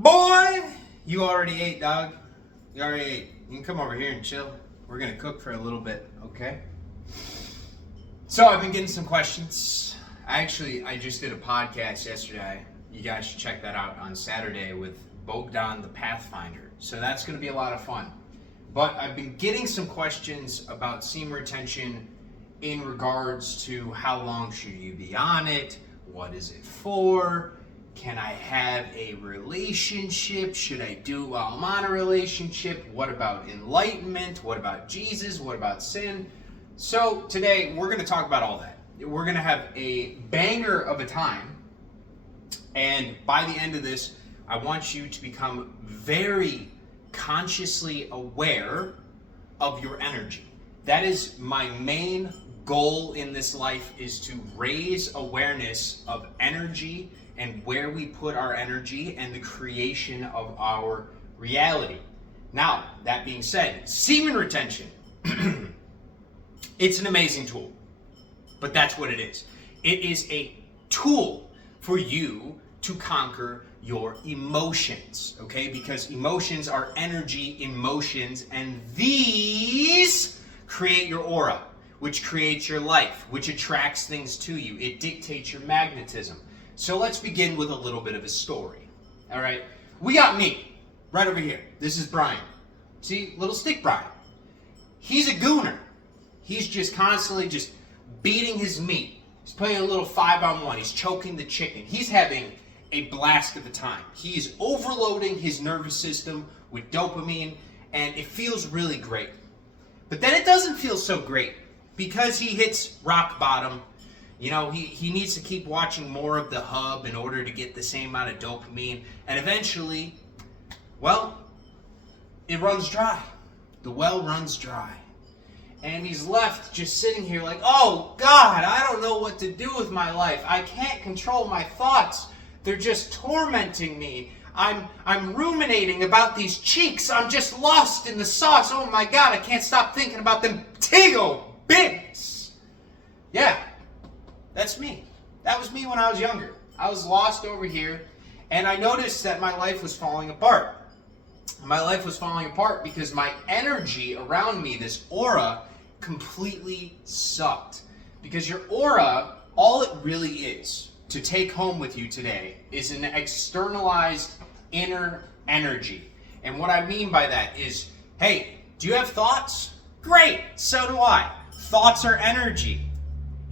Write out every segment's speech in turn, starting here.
Boy, you already ate, dog. You already ate. You can come over here and chill. We're going to cook for a little bit, okay? So I've been getting some questions. I just did a podcast yesterday. You guys should check that out on Saturday with Bogdan the Pathfinder. So that's going to be a lot of fun. But I've been getting some questions about semen retention in regards to how long should you be on it? What is it for? Can I have a relationship? Should I do it while I'm on a relationship? What about enlightenment? What about Jesus? What about sin? So today we're going to talk about all that. We're going to have a banger of a time. And by the end of this, I want you to become very consciously aware of your energy. That is my main goal in this life, is to raise awareness of energy and where we put our energy and the creation of our reality. Now, that being said, semen retention, it's an amazing tool, but that's what it is. It is a tool for you to conquer your emotions, okay? Because emotions are energy in motions, and these create your aura, which creates your life, which attracts things to you. It dictates your magnetism. So let's begin with a little bit of a story, all right? We got me right over here. This is Brian. See, little stick Brian. He's a gooner. He's just constantly just beating his meat. He's playing a little 5-on-1. He's choking the chicken. He's having a blast of a time. He's overloading his nervous system with dopamine, and it feels really great. But then it doesn't feel so great because he hits rock bottom. You know, he needs to keep watching more of the hub in order to get the same amount of dopamine. And eventually, well, it runs dry. The well runs dry. And he's left just sitting here like, oh, God, I don't know what to do with my life. I can't control my thoughts. They're just tormenting me. I'm ruminating about these cheeks. I'm just lost in the sauce. Oh, my God, I can't stop thinking about them Tigo bits. Yeah. That's me. That was me when I was younger. I was lost over here, and I noticed that my life was falling apart. My life was falling apart because my energy around me, this aura, completely sucked. Because your aura, all it really is, to take home with you today, is an externalized inner energy. And what I mean by that is, hey, do you have thoughts? Great, so do I. Thoughts are energy.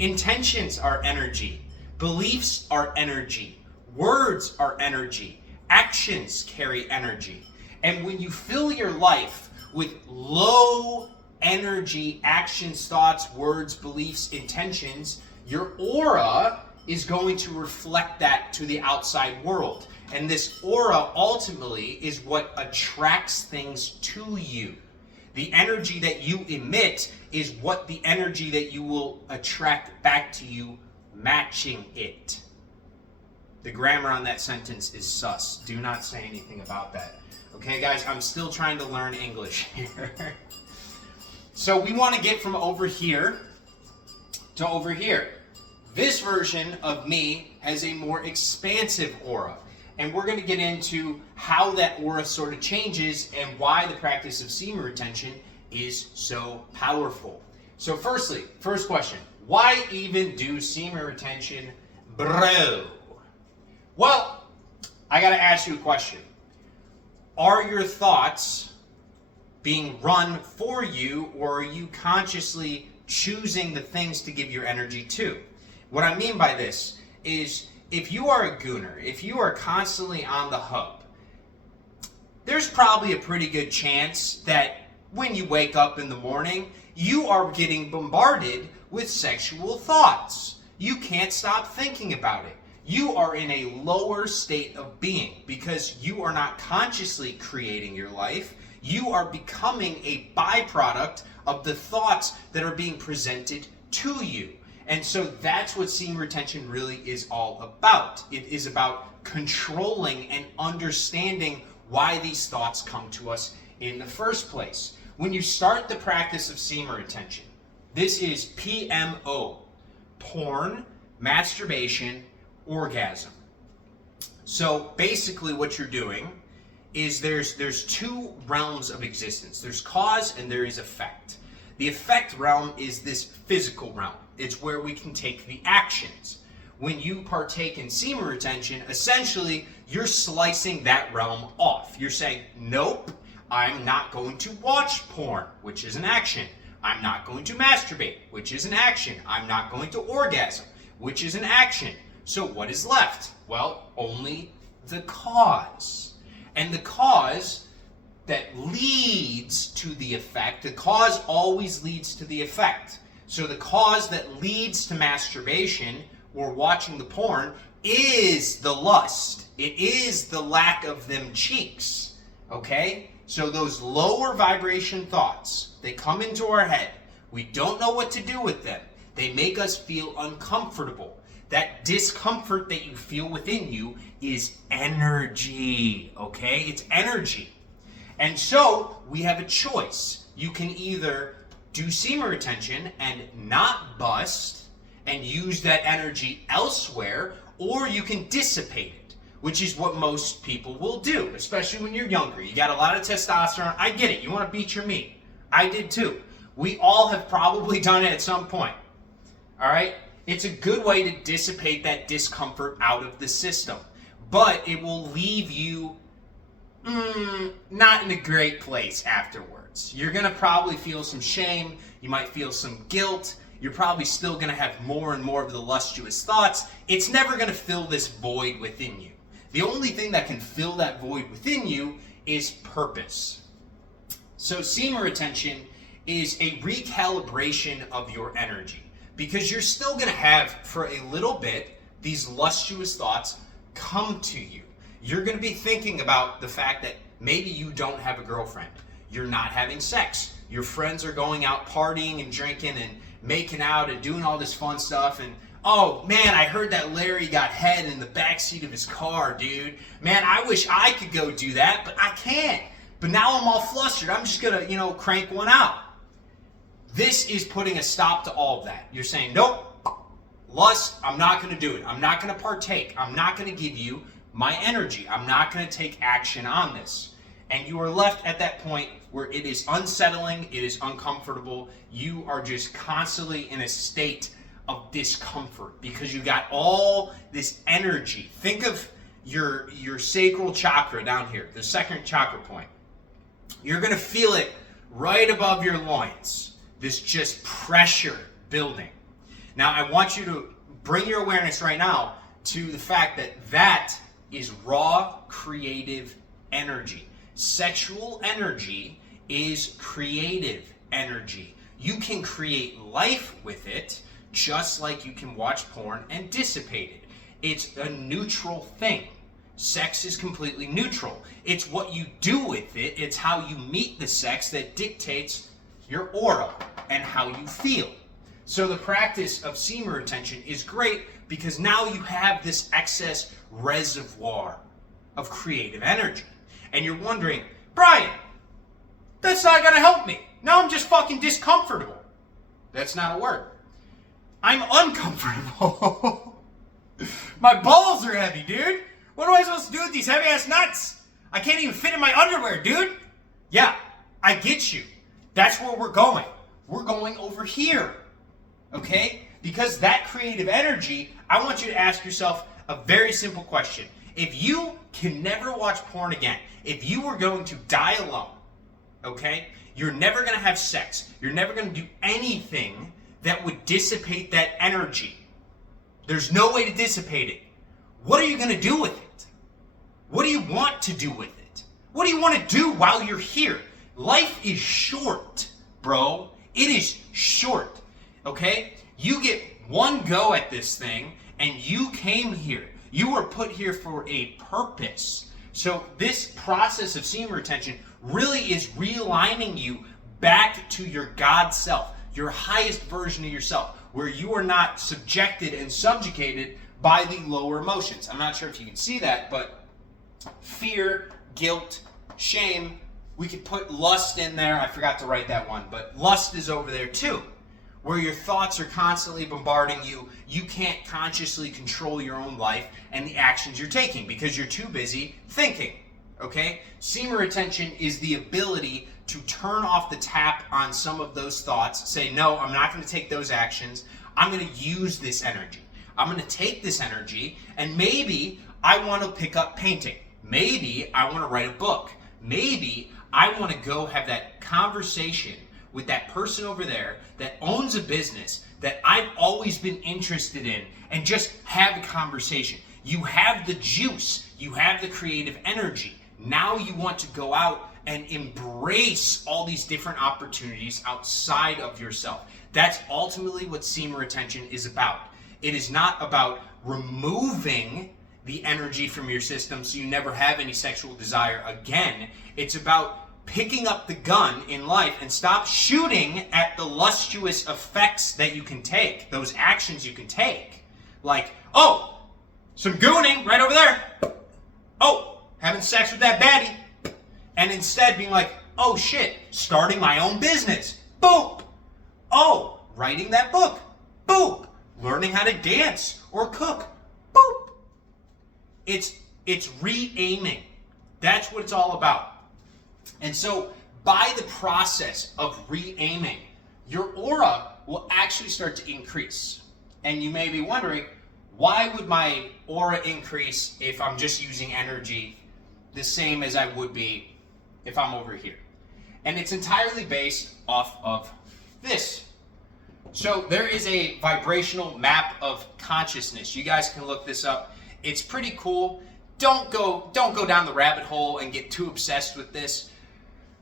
Intentions are energy. Beliefs are energy. Words are energy. Actions carry energy. And when you fill your life with low energy actions, thoughts, words, beliefs, intentions, your aura is going to reflect that to the outside world. And this aura ultimately is what attracts things to you. The energy that you emit is what the energy that you will attract back to you, matching it. The grammar on that sentence is sus. Do not say anything about that. Okay, guys, I'm still trying to learn English here. So we want to get from over here to over here. This version of me has a more expansive aura. And we're going to get into how that aura sort of changes and why the practice of semen retention is so powerful. So firstly, first question, why even do semen retention, bro? Well, I got to ask you a question. Are your thoughts being run for you, or are you consciously choosing the things to give your energy to? What I mean by this is, if you are a gooner, if you are constantly on the hub, there's probably a pretty good chance that when you wake up in the morning, you are getting bombarded with sexual thoughts. You can't stop thinking about it. You are in a lower state of being because you are not consciously creating your life. You are becoming a byproduct of the thoughts that are being presented to you. And so that's what semen retention really is all about. It is about controlling and understanding why these thoughts come to us in the first place. When you start the practice of semen retention, this is PMO, porn, masturbation, orgasm. So basically what you're doing is there's two realms of existence. There's cause and there is effect. The effect realm is this physical realm. It's where we can take the actions. When you partake in semen retention, essentially you're slicing that realm off. You're saying, nope, I'm not going to watch porn, which is an action. I'm not going to masturbate, which is an action. I'm not going to orgasm, which is an action. So what is left? Well, only the cause. And the cause that leads to the effect, the cause always leads to the effect. So the cause that leads to masturbation or watching the porn is the lust. It is the lack of them cheeks. Okay? So those lower vibration thoughts, they come into our head. We don't know what to do with them. They make us feel uncomfortable. That discomfort that you feel within you is energy, okay? It's energy. And so we have a choice. You can either do semen retention and not bust and use that energy elsewhere, or you can dissipate it, which is what most people will do, especially when you're younger. You got a lot of testosterone. I get it. You want to beat your meat. I did too. We all have probably done it at some point. All right? It's a good way to dissipate that discomfort out of the system, but it will leave you not in a great place afterwards. You're going to probably feel some shame. You might feel some guilt. You're probably still going to have more and more of the lustuous thoughts. It's never going to fill this void within you. The only thing that can fill that void within you is purpose. So semen retention is a recalibration of your energy. Because you're still going to have, for a little bit, these lustuous thoughts come to you. You're going to be thinking about the fact that maybe you don't have a girlfriend. You're not having sex. Your friends are going out partying and drinking and making out and doing all this fun stuff. And, oh, man, I heard that Larry got head in the backseat of his car, dude. Man, I wish I could go do that, but I can't. But now I'm all flustered. I'm just going to, crank one out. This is putting a stop to all of that. You're saying, nope, lust, I'm not going to do it. I'm not going to partake. I'm not going to give you my energy. I'm not going to take action on this. And you are left at that point where it is unsettling, it is uncomfortable. You are just constantly in a state of discomfort because you got all this energy. Think of your sacral chakra down here, the second chakra point. You're going to feel it right above your loins. This just pressure building. Now, I want you to bring your awareness right now to the fact that that is raw creative energy. Sexual energy is creative energy. You can create life with it just like you can watch porn and dissipate it. It's a neutral thing. Sex is completely neutral. It's what you do with it. It's how you meet the sex that dictates your aura and how you feel. So the practice of semen retention is great because now you have this excess reservoir of creative energy. And you're wondering, Brian, that's not going to help me. Now I'm just fucking discomfortable. That's not a word. I'm uncomfortable. My balls are heavy, dude. What am I supposed to do with these heavy ass nuts? I can't even fit in my underwear, dude. Yeah, I get you. That's where we're going. We're going over here, okay? Because that creative energy, I want you to ask yourself a very simple question. If you can never watch porn again, if you were going to die alone, okay? You're never going to have sex. You're never going to do anything that would dissipate that energy. There's no way to dissipate it. What are you going to do with it? What do you want to do with it? What do you want to do while you're here? Life is short, bro. It is short, okay? You get one go at this thing, and you came here. You were put here for a purpose. So this process of semen retention really is realigning you back to your God self, your highest version of yourself, where you are not subjected and subjugated by the lower emotions. I'm not sure if you can see that, but fear, guilt, shame. We could put lust in there. I forgot to write that one, but lust is over there too. where your thoughts are constantly bombarding you. You can't consciously control your own life and the actions you're taking because you're too busy thinking. Okay? Semen retention is the ability to turn off the tap on some of those thoughts, say, no, I'm not going to take those actions. I'm going to use this energy. I'm going to take this energy, and maybe I want to pick up painting. Maybe I want to write a book. Maybe I want to go have that conversation with that person over there that owns a business that I've always been interested in, and just have a conversation. You have the juice. You have the creative energy. Now you want to go out and embrace all these different opportunities outside of yourself. That's ultimately what semen retention is about. It is not about removing the energy from your system so you never have any sexual desire again. It's about picking up the gun in life and stop shooting at the lustuous effects that you can take, those actions you can take. Like, oh, some gooning right over there. Oh, having sex with that baddie. And instead being like, oh shit, starting my own business. Boop. Oh, writing that book. Boop. Learning how to dance or cook. Boop. It's re-aiming. That's what it's all about. And so by the process of re-aiming, your aura will actually start to increase. And you may be wondering, why would my aura increase if I'm just using energy the same as I would be if I'm over here? And it's entirely based off of this. So there is a vibrational map of consciousness. You guys can look this up. It's pretty cool. Don't go down the rabbit hole and get too obsessed with this.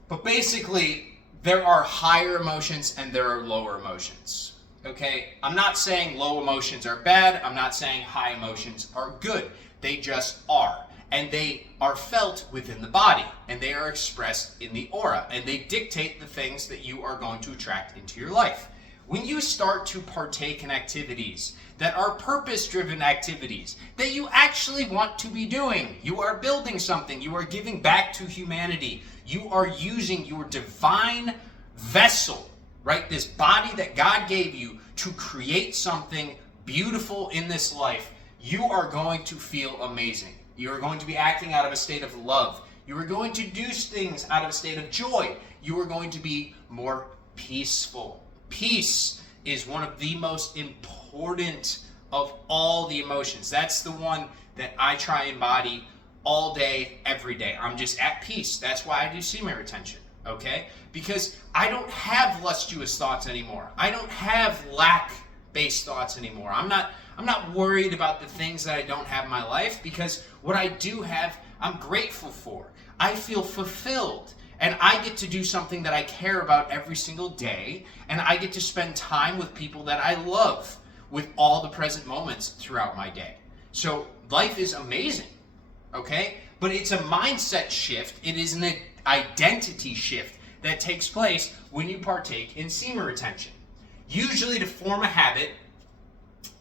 But basically, there are higher emotions and there are lower emotions. Okay? I'm not saying low emotions are bad. I'm not saying high emotions are good. They just are. And they are felt within the body. And they are expressed in the aura. And they dictate the things that you are going to attract into your life. When you start to partake in activities that are purpose-driven activities that you actually want to be doing, you are building something, you are giving back to humanity, you are using your divine vessel, right? This body that God gave you to create something beautiful in this life, you are going to feel amazing. You are going to be acting out of a state of love. You are going to do things out of a state of joy. You are going to be more peaceful. Peace is one of the most important of all the emotions. That's the one that I try and embody all day, every day. I'm just at peace. That's why I do semen retention, okay? Because I don't have lustuous thoughts anymore. I don't have lack-based thoughts anymore. I'm not worried about the things that I don't have in my life, because what I do have, I'm grateful for. I feel fulfilled. And I get to do something that I care about every single day, and I get to spend time with people that I love with all the present moments throughout my day. So life is amazing, okay? But it's a mindset shift. It is an identity shift that takes place when you partake in semen retention. Usually to form a habit,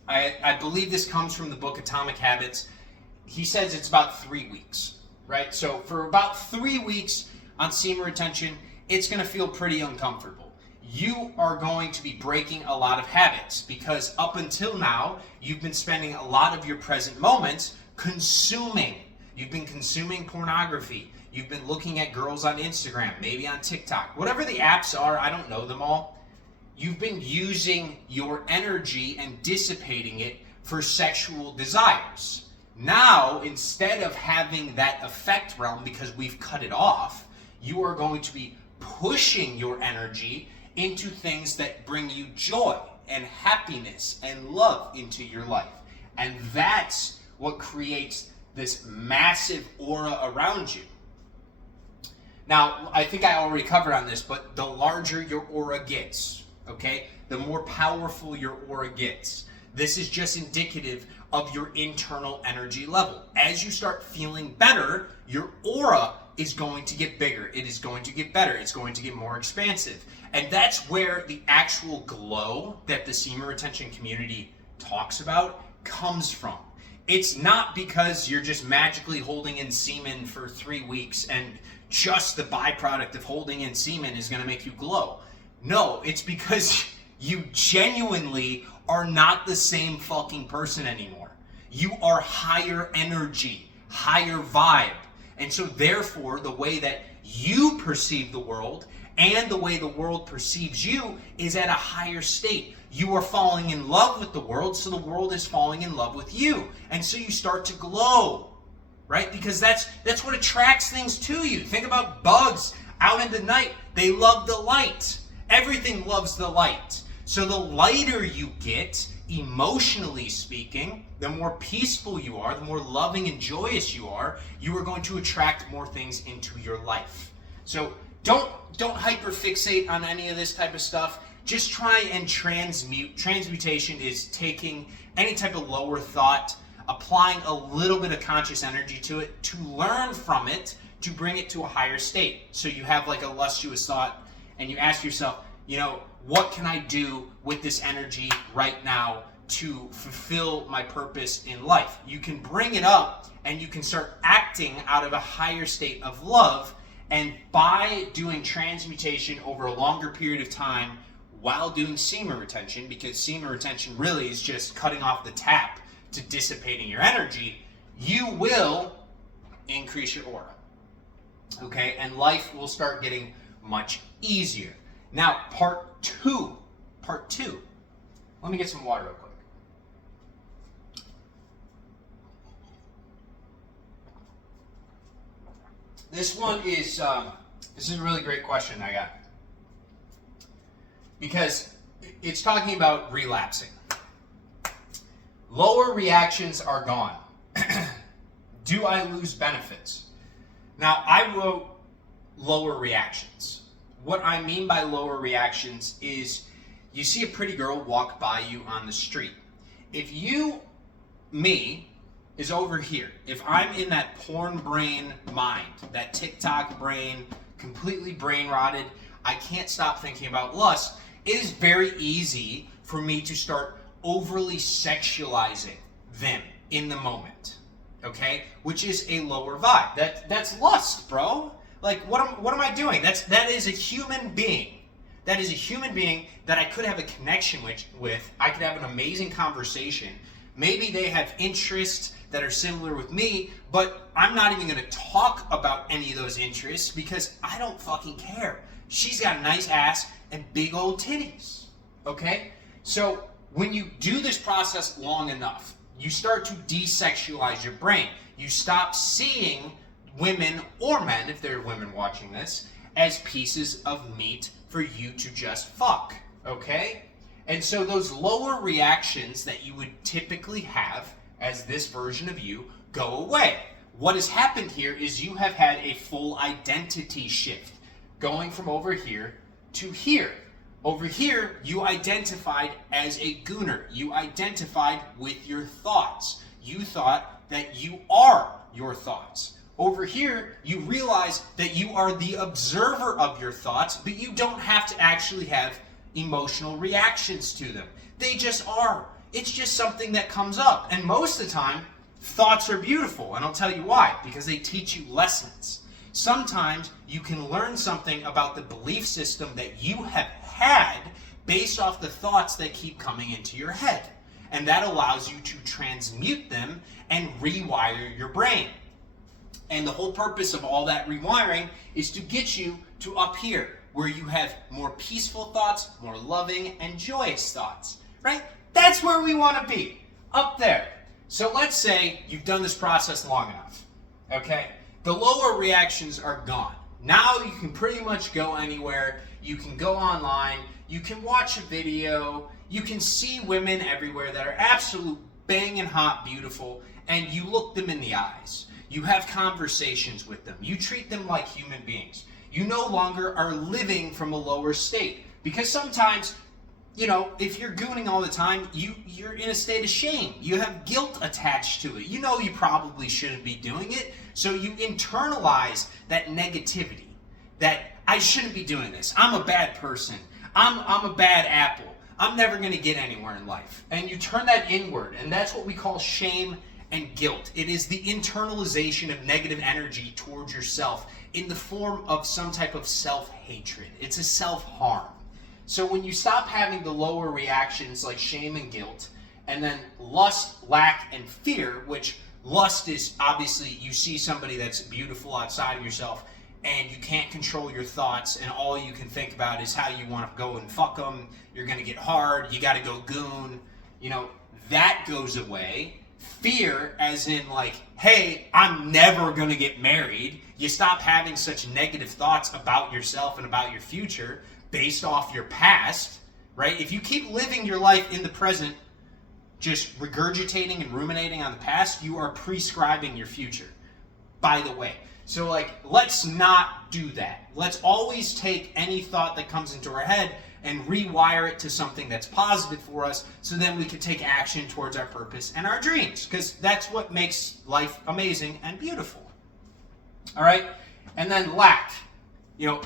I believe this comes from the book Atomic Habits, he says it's about 3 weeks, right? So for about 3 weeks, on semen retention, it's going to feel pretty uncomfortable. You are going to be breaking a lot of habits because up until now, you've been spending a lot of your present moments consuming. You've been consuming pornography. You've been looking at girls on Instagram, maybe on TikTok. Whatever the apps are, I don't know them all. You've been using your energy and dissipating it for sexual desires. Now, instead of having that effect realm because we've cut it off, you are going to be pushing your energy into things that bring you joy and happiness and love into your life. And that's what creates this massive aura around you. Now, I think I already covered on this, but the larger your aura gets, okay, the more powerful your aura gets. This is just indicative of your internal energy level. As you start feeling better, your aura is going to get bigger. It is going to get better. It's going to get more expansive. And that's where the actual glow that the semen retention community talks about comes from. It's not because you're just magically holding in semen for 3 weeks and just the byproduct of holding in semen is going to make you glow. No, it's because You genuinely are not the same fucking person anymore. You are higher energy, higher vibe. And so therefore, the way that you perceive the world and the way the world perceives you is at a higher state. You are falling in love with the world, so the world is falling in love with you. And so you start to glow, right? Because that's what attracts things to you. Think about bugs out in the night. They love the light. Everything loves the light. So the lighter you get, emotionally speaking, the more peaceful you are, the more loving and joyous you are going to attract more things into your life. So don't hyperfixate on any of this type of stuff. Just try and transmute. Transmutation is taking any type of lower thought, applying a little bit of conscious energy to it, to learn from it, to bring it to a higher state. So you have like a lustrous thought, and you ask yourself, what can I do with this energy right now to fulfill my purpose in life? You can bring it up, and you can start acting out of a higher state of love. And by doing transmutation over a longer period of time, while doing semen retention, because semen retention really is just cutting off the tap to dissipating your energy, you will increase your aura. Okay? And life will start getting much easier. Now, part two. Let me get some water real quick. This one is, this is a really great question I got. Because it's talking about relapsing. Lower reactions are gone. Do I lose benefits? Now, I wrote lower reactions. What I mean by lower reactions is you see a pretty girl walk by you on the street. If me is over here, if I'm in that porn brain mind, that TikTok brain, completely brain rotted, I can't stop thinking about lust, it is very easy for me to start overly sexualizing them in the moment, okay? Which is a lower vibe. That's lust, bro. Like, what am I doing? That is a human being. That is a human being that I could have a connection with. I could have an amazing conversation. Maybe they have interests that are similar with me, but I'm not even going to talk about any of those interests because I don't fucking care. She's got a nice ass and big old titties, okay? So when you do this process long enough, you start to desexualize your brain. You stop seeing women or men, if there are women watching this, as pieces of meat for you to just fuck, okay? And so those lower reactions that you would typically have as this version of you go away. What has happened here is you have had a full identity shift, going from over here to here. Over here, you identified as a gooner. You identified with your thoughts. You thought that you are your thoughts. Over here, you realize that you are the observer of your thoughts, but you don't have to actually have emotional reactions to them. They just are. It's just something that comes up. And most of the time, thoughts are beautiful. And I'll tell you why. Because they teach you lessons. Sometimes you can learn something about the belief system that you have had based off the thoughts that keep coming into your head. And that allows you to transmute them and rewire your brain. And the whole purpose of all that rewiring is to get you to up here, where you have more peaceful thoughts, more loving and joyous thoughts, right? That's where we want to be, up there. So let's say you've done this process long enough, okay? The lower reactions are gone. Now you can pretty much go anywhere. You can go online. You can watch a video. You can see women everywhere that are absolute banging hot, beautiful, and you look them in the eyes. You have conversations with them. You treat them like human beings. You no longer are living from a lower state. Because sometimes, if you're gooning all the time, you're in a state of shame. You have guilt attached to it. You know you probably shouldn't be doing it. So you internalize that negativity. That I shouldn't be doing this. I'm a bad person. I'm a bad apple. I'm never going to get anywhere in life. And you turn that inward. And that's what we call shame and guilt. It is the internalization of negative energy towards yourself in the form of some type of self-hatred. It's a self-harm. So when you stop having the lower reactions like shame and guilt, and then lust, lack, and fear, which lust is obviously you see somebody that's beautiful outside of yourself and you can't control your thoughts and all you can think about is how you want to go and fuck them, you're going to get hard, you got to go goon, that goes away. Fear, as in like, hey, I'm never going to get married. You stop having such negative thoughts about yourself and about your future based off your past, right? If you keep living your life in the present, just regurgitating and ruminating on the past, you are prescribing your future, by the way. So let's not do that. Let's always take any thought that comes into our head and rewire it to something that's positive for us, so then we can take action towards our purpose and our dreams, because that's what makes life amazing and beautiful. All right? And then lack.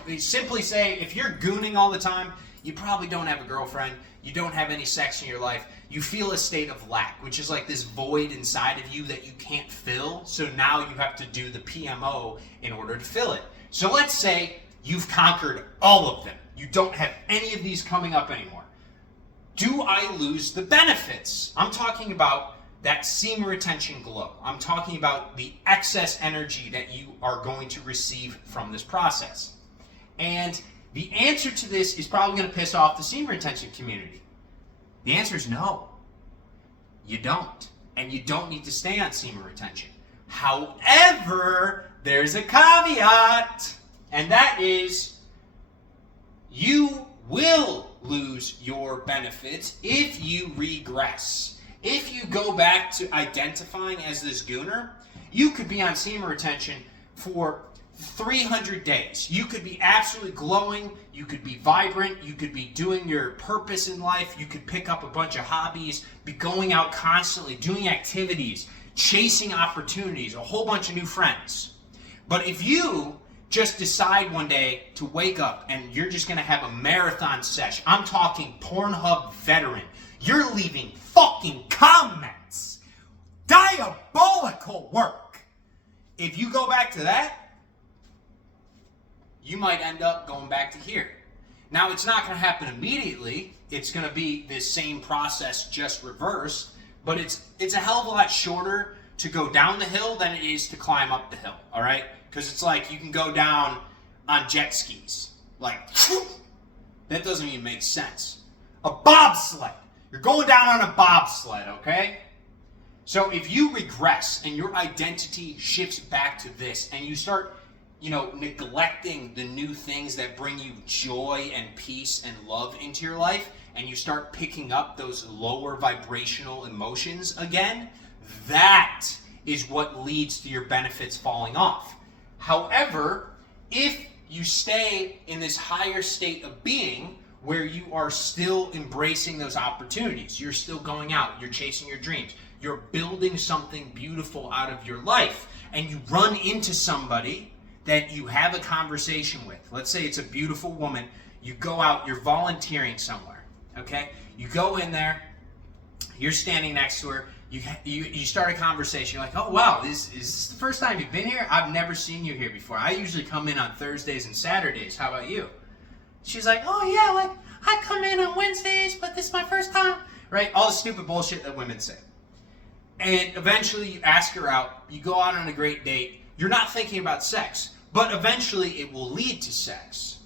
They simply say, if you're gooning all the time, you probably don't have a girlfriend, you don't have any sex in your life, you feel a state of lack, which is like this void inside of you that you can't fill, so now you have to do the PMO in order to fill it. So let's say you've conquered all of them. You don't have any of these coming up anymore. Do I lose the benefits? I'm talking about that semen retention glow. I'm talking about the excess energy that you are going to receive from this process. And the answer to this is probably going to piss off the semen retention community. The answer is no. You don't. And you don't need to stay on semen retention. However, there's a caveat, and that is you will lose your benefits if you regress. If you go back to identifying as this gooner, you could be on semen retention for 300 days. You could be absolutely glowing, you could be vibrant, you could be doing your purpose in life, you could pick up a bunch of hobbies, be going out constantly, doing activities, chasing opportunities, a whole bunch of new friends. But if you just decide one day to wake up and you're just going to have a marathon sesh, I'm talking Pornhub veteran, you're leaving fucking comments, diabolical work. If you go back to that, you might end up going back to here. Now, it's not going to happen immediately. It's going to be this same process, just reversed. But it's a hell of a lot shorter to go down the hill than it is to climb up the hill, all right? Because it's like you can go down on jet skis. Like, that doesn't even make sense. A bobsled. You're going down on a bobsled, okay? So if you regress and your identity shifts back to this and you start neglecting the new things that bring you joy and peace and love into your life, and you start picking up those lower vibrational emotions again, that is what leads to your benefits falling off. However, if you stay in this higher state of being where you are still embracing those opportunities, you're still going out, you're chasing your dreams, you're building something beautiful out of your life, and you run into somebody that you have a conversation with. Let's say it's a beautiful woman. You go out, you're volunteering somewhere, okay? You go in there, you're standing next to her, you start a conversation. You're like, oh wow, is this the first time you've been here? I've never seen you here before. I usually come in on Thursdays and Saturdays. How about you? She's like, oh yeah, I come in on Wednesdays, but this is my first time. Right? All the stupid bullshit that women say. And eventually you ask her out, you go out on a great date, you're not thinking about sex, but eventually it will lead to sex.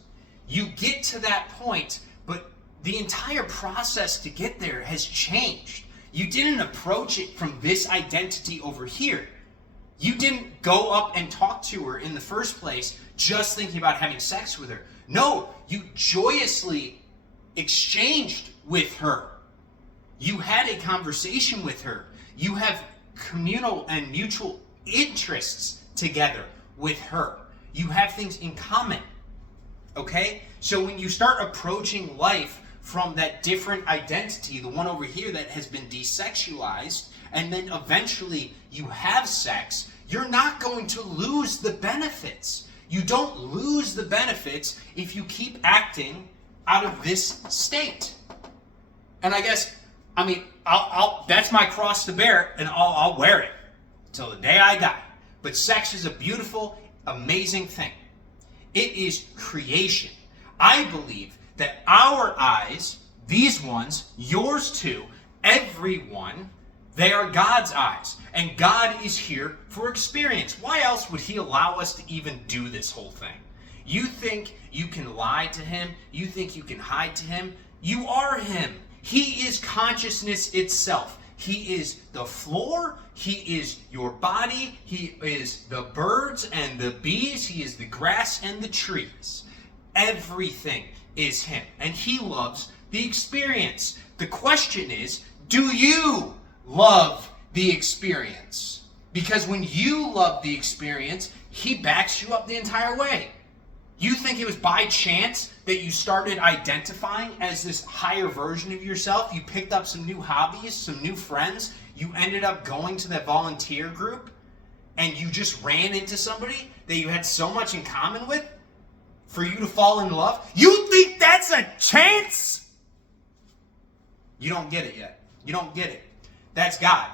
You get to that point, but the entire process to get there has changed. You didn't approach it from this identity over here. You didn't go up and talk to her in the first place just thinking about having sex with her. No, you joyously exchanged with her. You had a conversation with her. You have communal and mutual interests together with her. You have things in common. Okay? So when you start approaching life from that different identity, the one over here that has been desexualized, and then eventually you have sex, you're not going to lose the benefits. You don't lose the benefits if you keep acting out of this state. And I guess, I'll that's my cross to bear, and I'll wear it till the day I die. But sex is a beautiful, amazing thing. It is creation. I believe that our eyes, these ones, yours too, everyone, they are God's eyes. And God is here for experience. Why else would he allow us to even do this whole thing? You think you can lie to him? You think you can hide to him? You are him. He is consciousness itself. He is the floor. He is your body. He is the birds and the bees. He is the grass and the trees. Everything is him. And he loves the experience. The question is, do you love the experience? Because when you love the experience, he backs you up the entire way. You think it was by chance that you started identifying as this higher version of yourself? You picked up some new hobbies, some new friends. You ended up going to that volunteer group and you just ran into somebody that you had so much in common with for you to fall in love? You think that's a chance? You don't get it yet. You don't get it. That's God.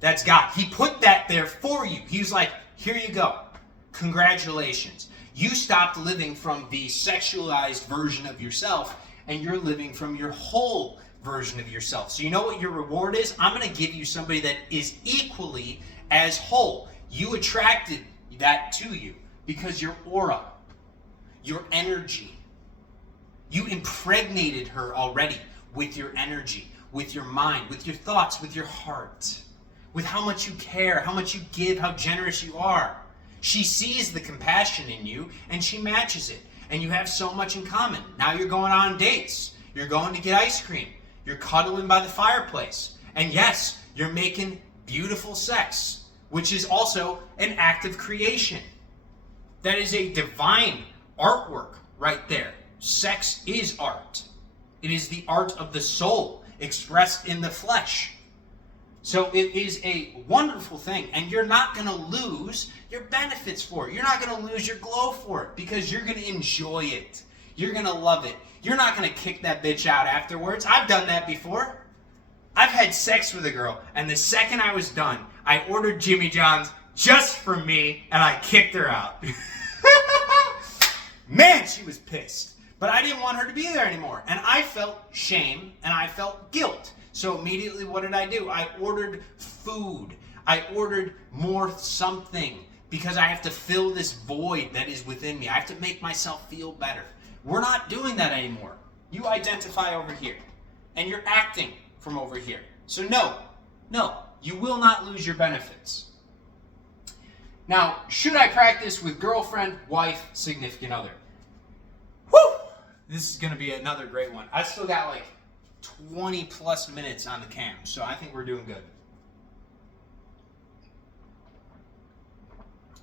That's God. He put that there for you. He was like, here you go. Congratulations. You stopped living from the sexualized version of yourself and you're living from your whole version of yourself. So you know what your reward is? I'm going to give you somebody that is equally as whole. You attracted that to you because your aura, your energy, you impregnated her already with your energy, with your mind, with your thoughts, with your heart, with how much you care, how much you give, how generous you are. She sees the compassion in you and she matches it. And you have so much in common. Now you're going on dates. You're going to get ice cream. You're cuddling by the fireplace. And yes, you're making beautiful sex, which is also an act of creation. That is a divine artwork right there. Sex is art. It is the art of the soul expressed in the flesh. So it is a wonderful thing, and you're not going to lose your benefits for it. You're not going to lose your glow for it because you're going to enjoy it. You're going to love it. You're not going to kick that bitch out afterwards. I've done that before. I've had sex with a girl, and the second I was done, I ordered Jimmy John's just for me, and I kicked her out. Man, she was pissed. But I didn't want her to be there anymore, and I felt shame, and I felt guilt. So immediately, what did I do? I ordered food. I ordered more something because I have to fill this void that is within me. I have to make myself feel better. We're not doing that anymore. You identify over here, and you're acting from over here. So no, you will not lose your benefits. Now, should I practice with girlfriend, wife, significant other? Whew! This is going to be another great one. I still got like 20 plus minutes on the cam, so I think we're doing good.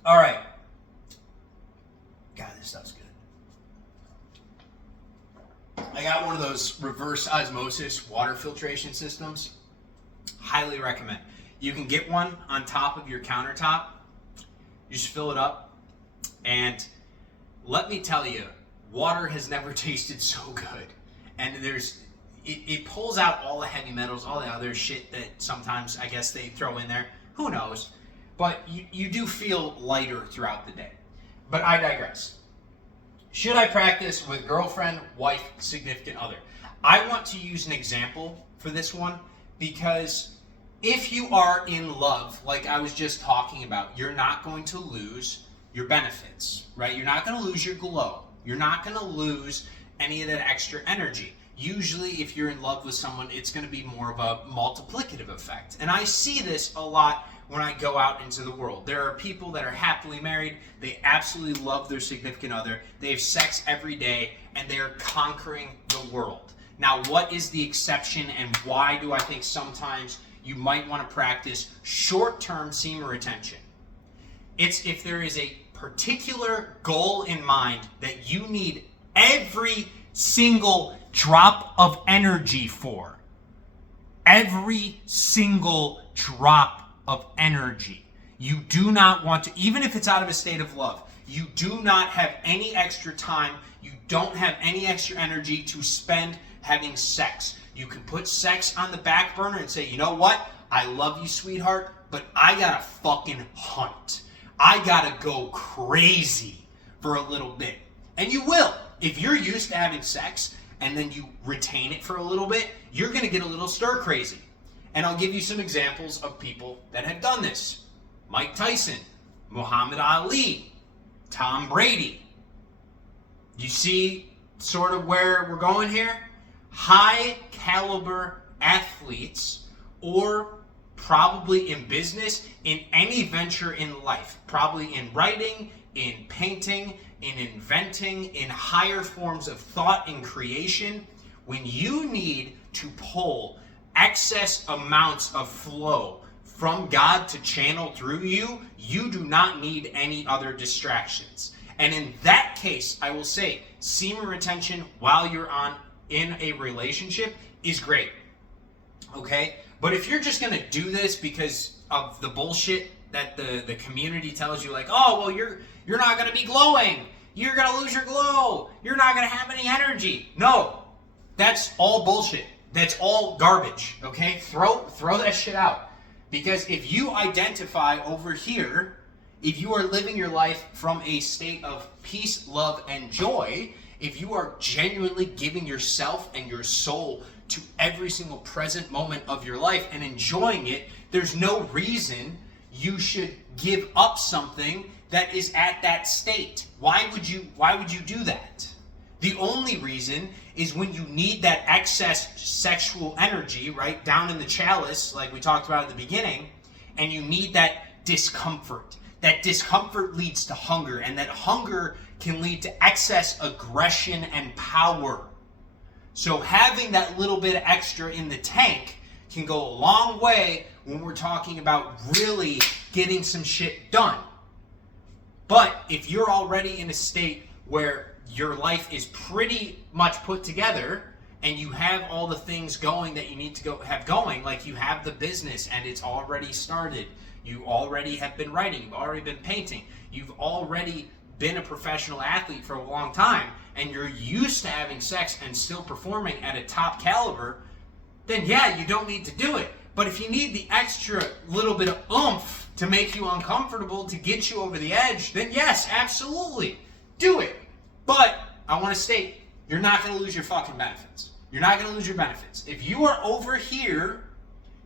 All right. God, this stuff's good. I got one of those reverse osmosis water filtration systems. Highly recommend. You can get one on top of your countertop. You just fill it up. And let me tell you, water has never tasted so good. And it pulls out all the heavy metals, all the other shit that sometimes I guess they throw in there. Who knows? But you do feel lighter throughout the day. But I digress. Should I practice with girlfriend, wife, significant other? I want to use an example for this one because if you are in love, like I was just talking about, you're not going to lose your benefits, right? You're not going to lose your glow. You're not going to lose any of that extra energy. Usually, if you're in love with someone, it's going to be more of a multiplicative effect. And I see this a lot when I go out into the world. There are people that are happily married. They absolutely love their significant other. They have sex every day, and they are conquering the world. Now, what is the exception, and why do I think sometimes you might want to practice short-term semen retention? It's if there is a particular goal in mind that you need every single drop of energy for. Every single drop of energy. You do not want to, even if it's out of a state of love, you do not have any extra time. You don't have any extra energy to spend having sex. You can put sex on the back burner and say, you know what? I love you, sweetheart, but I gotta fucking hunt. I gotta go crazy for a little bit. And you will. if you're used to having sex and then you retain it for a little bit, you're going to get a little stir crazy. And I'll give you some examples of people that have done this. Mike Tyson, Muhammad Ali, Tom Brady. You see sort of where we're going here? High caliber athletes, or probably in business, in any venture in life, probably in writing, in painting, in inventing, in higher forms of thought and creation, when you need to pull excess amounts of flow from God to channel through you, you do not need any other distractions. And in that case, I will say, semen retention while you're in a relationship is great. Okay? But if you're just gonna do this because of the bullshit that the community tells you, like, oh, well, you're not gonna be glowing, you're gonna lose your glow, you're not gonna have any energy. No, that's all bullshit. That's all garbage. Okay? Throw that shit out. Because if you identify over here, if you are living your life from a state of peace, love, and joy, if you are genuinely giving yourself and your soul to every single present moment of your life and enjoying it, there's no reason you should give up something that is at that state. Why would you do that? The only reason is when you need that excess sexual energy, right, down in the chalice, like we talked about at the beginning, and you need that discomfort. That discomfort leads to hunger, and that hunger can lead to excess aggression and power. So having that little bit extra in the tank can go a long way when we're talking about really getting some shit done. But if you're already in a state where your life is pretty much put together and you have all the things going that you need to have going, like you have the business and it's already started, you already have been writing, you've already been painting, you've already been a professional athlete for a long time, and you're used to having sex and still performing at a top caliber, then yeah, you don't need to do it. But if you need the extra little bit of oomph to make you uncomfortable, to get you over the edge, then yes, absolutely, do it. But I want to state, you're not going to lose your fucking benefits. You're not going to lose your benefits. If you are over here,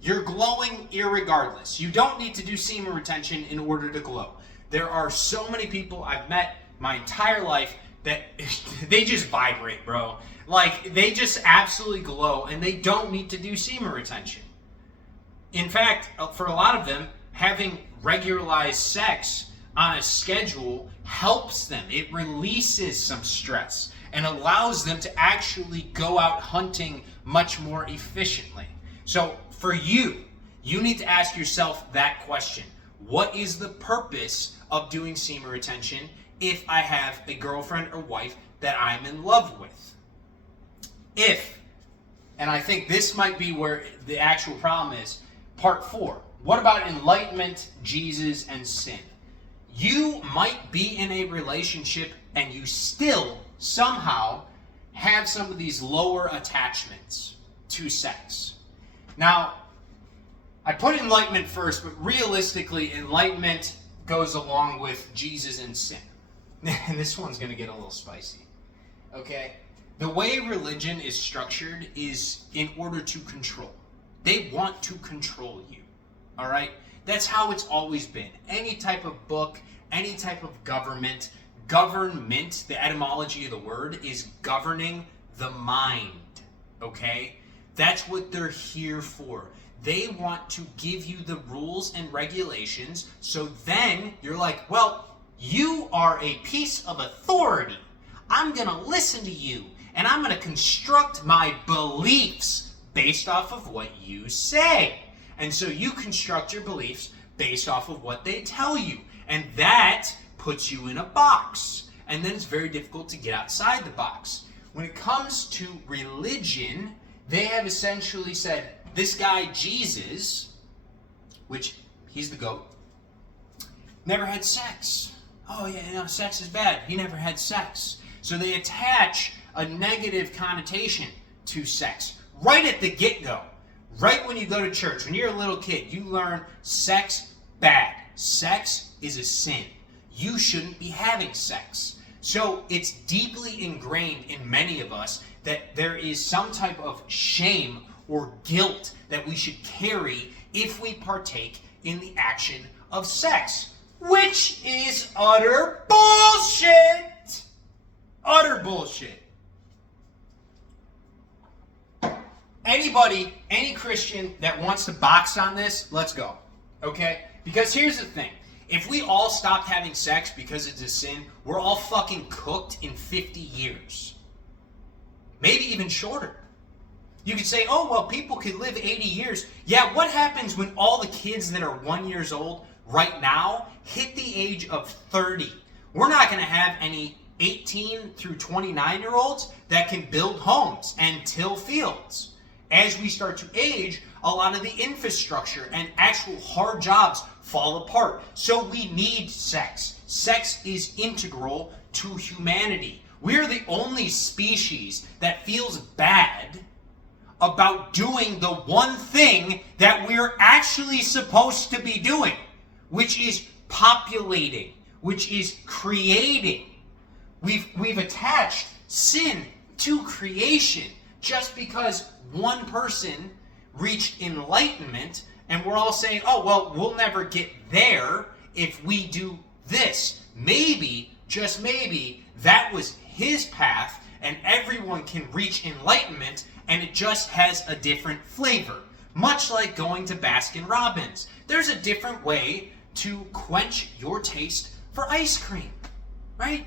you're glowing irregardless. You don't need to do semen retention in order to glow. There are so many people I've met my entire life that they just vibrate, bro. Like, they just absolutely glow, and they don't need to do semen retention. In fact, for a lot of them, having regularized sex on a schedule helps them. It releases some stress and allows them to actually go out hunting much more efficiently. So for you need to ask yourself that question. What is the purpose of doing semen retention if I have a girlfriend or wife that I'm in love with? And I think this might be where the actual problem is, part 4. What about enlightenment, Jesus, and sin? You might be in a relationship and you still somehow have some of these lower attachments to sex. Now, I put enlightenment first, but realistically, enlightenment goes along with Jesus and sin. And this one's going to get a little spicy. Okay? The way religion is structured is in order to control. They want to control you. All right? That's how it's always been. Any type of book, any type of government, the etymology of the word is governing the mind. Okay? That's what they're here for. They want to give you the rules and regulations, so then you're like, well, you are a piece of authority. I'm going to listen to you, and I'm going to construct my beliefs based off of what you say. And so you construct your beliefs based off of what they tell you. And that puts you in a box. And then it's very difficult to get outside the box. When it comes to religion, they have essentially said, this guy Jesus, which he's the GOAT, never had sex. Oh yeah, sex is bad. He never had sex. So they attach a negative connotation to sex right at the get-go. Right when you go to church, when you're a little kid, you learn sex bad. Sex is a sin. You shouldn't be having sex. So it's deeply ingrained in many of us that there is some type of shame or guilt that we should carry if we partake in the action of sex, which is utter bullshit. Utter bullshit. Anybody, any Christian that wants to box on this, let's go. Okay? Because here's the thing. If we all stopped having sex because it's a sin, we're all fucking cooked in 50 years. Maybe even shorter. You could say, oh, well, people could live 80 years. Yeah, what happens when all the kids that are 1 year old right now hit the age of 30? We're not going to have any 18 through 29-year-olds that can build homes and till fields. As we start to age, a lot of the infrastructure and actual hard jobs fall apart. So we need sex. Sex is integral to humanity. We're the only species that feels bad about doing the one thing that we're actually supposed to be doing, which is populating, which is creating. We've attached sin to creation just because one person reached enlightenment and we're all saying, oh, well, we'll never get there if we do this. Maybe, just maybe, that was his path and everyone can reach enlightenment and it just has a different flavor. Much like going to Baskin-Robbins. There's a different way to quench your taste for ice cream, right?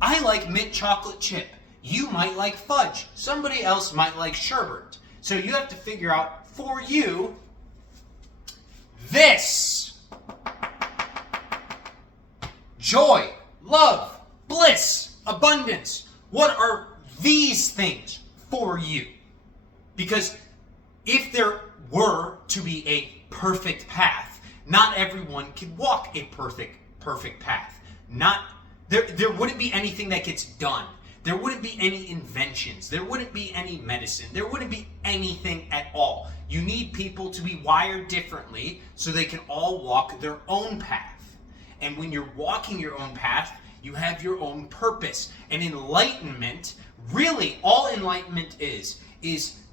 I like mint chocolate chip. You might like fudge. Somebody else might like sherbet. So you have to figure out for you this. Joy, love, bliss, abundance. What are these things for you? Because if there were to be a perfect path, not everyone could walk a perfect path. There wouldn't be anything that gets done. There wouldn't be any inventions. There wouldn't be any medicine. There wouldn't be anything at all. You need people to be wired differently so they can all walk their own path. And when you're walking your own path, you have your own purpose. And enlightenment, really all enlightenment is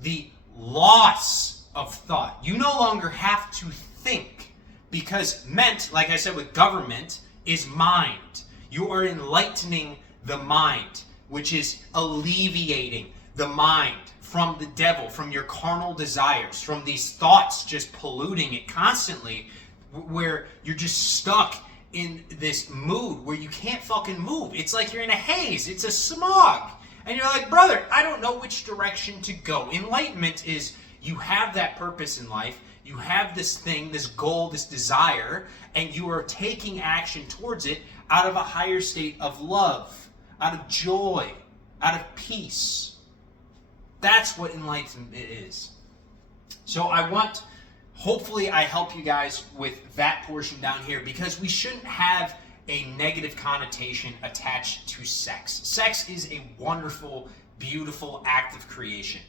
the loss of thought. You no longer have to think because ment, like I said with government, is mind. You are enlightening the mind, which is alleviating the mind from the devil, from your carnal desires, from these thoughts just polluting it constantly, where you're just stuck in this mood where you can't fucking move. It's like you're in a haze. It's a smog. And you're like, brother, I don't know which direction to go. Enlightenment is you have that purpose in life. You have this thing, this goal, this desire, and you are taking action towards it out of a higher state of love, out of joy, out of peace. That's what enlightenment is. So hopefully I help you guys with that portion down here, because we shouldn't have a negative connotation attached to sex. Sex is a wonderful, beautiful act of creation.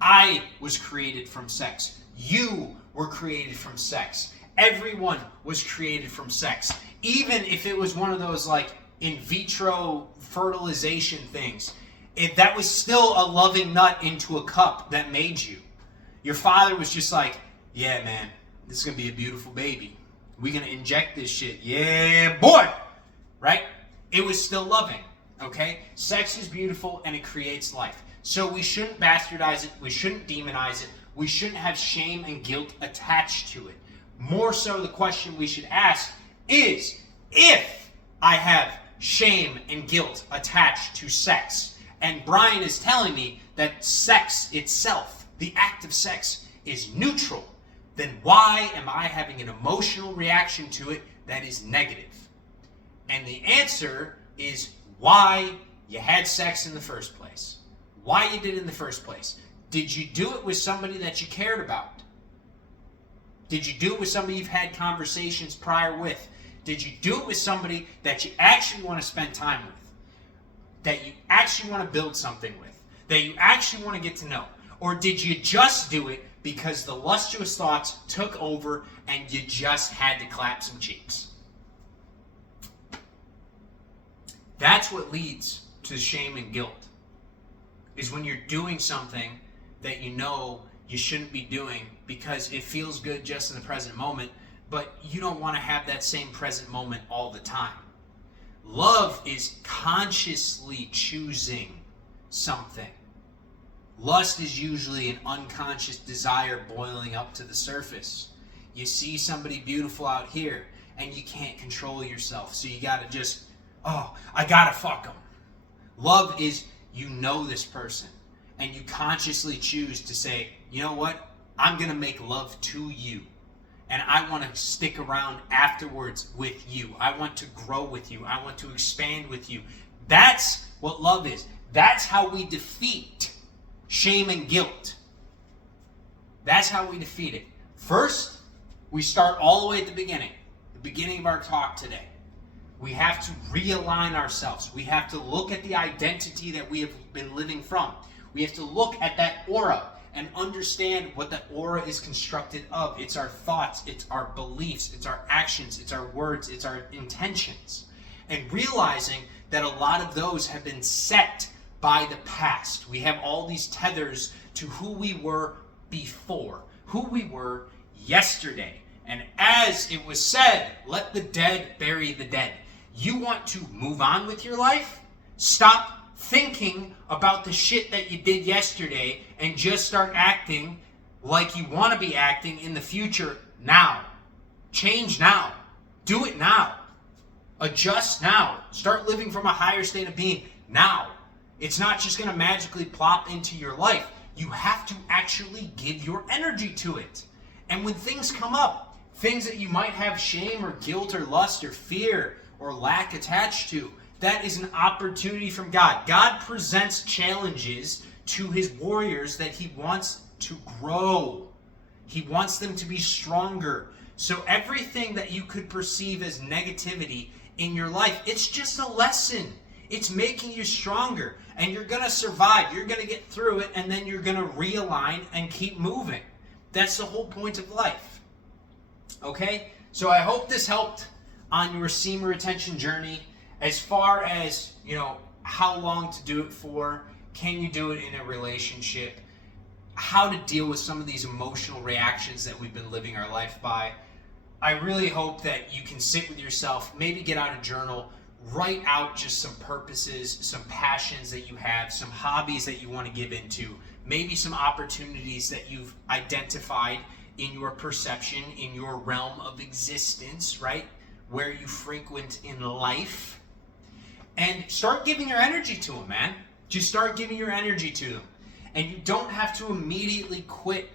I was created from sex. You were created from sex. Everyone was created from sex. Even if it was one of those like in vitro fertilization things, if that was still a loving nut into a cup that made you. Your father was just like, yeah, man, this is going to be a beautiful baby. We're going to inject this shit. Yeah, boy! Right? It was still loving. Okay? Sex is beautiful and it creates life. So we shouldn't bastardize it. We shouldn't demonize it. We shouldn't have shame and guilt attached to it. More so, the question we should ask is, if I have shame and guilt attached to sex, and Brian is telling me that sex itself, the act of sex, is neutral, then why am I having an emotional reaction to it that is negative? And the answer is why you had sex in the first place. Why you did it in the first place. Did you do it with somebody that you cared about? Did you do it with somebody you've had conversations prior with? Did you do it with somebody that you actually want to spend time with? That you actually want to build something with? That you actually want to get to know? Or did you just do it because the lustrous thoughts took over and you just had to clap some cheeks? That's That's what leads to shame and guilt, is when you're doing something that you know you shouldn't be doing because it feels good just in the present moment, but you don't want to have that same present moment all the time. Love is consciously choosing something. Lust is usually an unconscious desire boiling up to the surface. You see somebody beautiful out here and you can't control yourself, so you gotta just, oh, I gotta fuck them. Love is, you know this person and you consciously choose to say, you know what, I'm gonna make love to you, and I want to stick around afterwards with you. I want to grow with you. I want to expand with you. That's what love is. That's how we defeat shame and guilt. That's how we defeat it. First, we start all the way at the beginning of our talk today. We have to realign ourselves. We have to look at the identity that we have been living from. We have to look at that aura and understand what that aura is constructed of. It's our thoughts, it's our beliefs, it's our actions, it's our words, it's our intentions. And realizing that a lot of those have been set by the past. We have all these tethers to who we were before, who we were yesterday. And as it was said, let the dead bury the dead. You want to move on with your life? Stop thinking about the shit that you did yesterday and just start acting like you want to be acting in the future now. Change now. Do it now. Adjust now. Start living from a higher state of being now. It's not just going to magically plop into your life. You have to actually give your energy to it. And when things come up, things that you might have shame or guilt or lust or fear or lack attached to, that is an opportunity from God. God presents challenges to his warriors that he wants to grow. He wants them to be stronger. So everything that you could perceive as negativity in your life, it's just a lesson. It's making you stronger. And you're going to survive. You're going to get through it, and then you're going to realign and keep moving. That's the whole point of life. Okay? So I hope this helped on your semen retention journey. As far as, how long to do it for, can you do it in a relationship, how to deal with some of these emotional reactions that we've been living our life by. I really hope that you can sit with yourself, maybe get out a journal, write out just some purposes, some passions that you have, some hobbies that you want to give into, maybe some opportunities that you've identified in your perception, in your realm of existence, right? Where you frequent in life. And start giving your energy to them, man. Just start giving your energy to them. And you don't have to immediately quit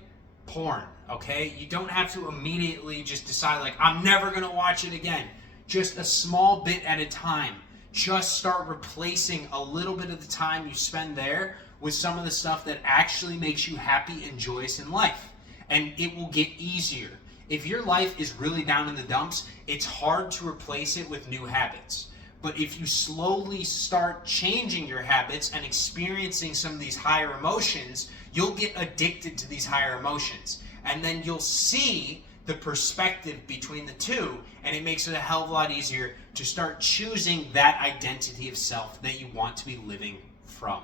porn, okay? You don't have to immediately just decide, like, I'm never going to watch it again. Just a small bit at a time. Just start replacing a little bit of the time you spend there with some of the stuff that actually makes you happy and joyous in life. And it will get easier. If your life is really down in the dumps, it's hard to replace it with new habits. But if you slowly start changing your habits and experiencing some of these higher emotions, you'll get addicted to these higher emotions. And then you'll see the perspective between the two, and it makes it a hell of a lot easier to start choosing that identity of self that you want to be living from.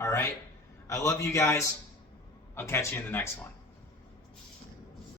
All right? I love you guys. I'll catch you in the next one.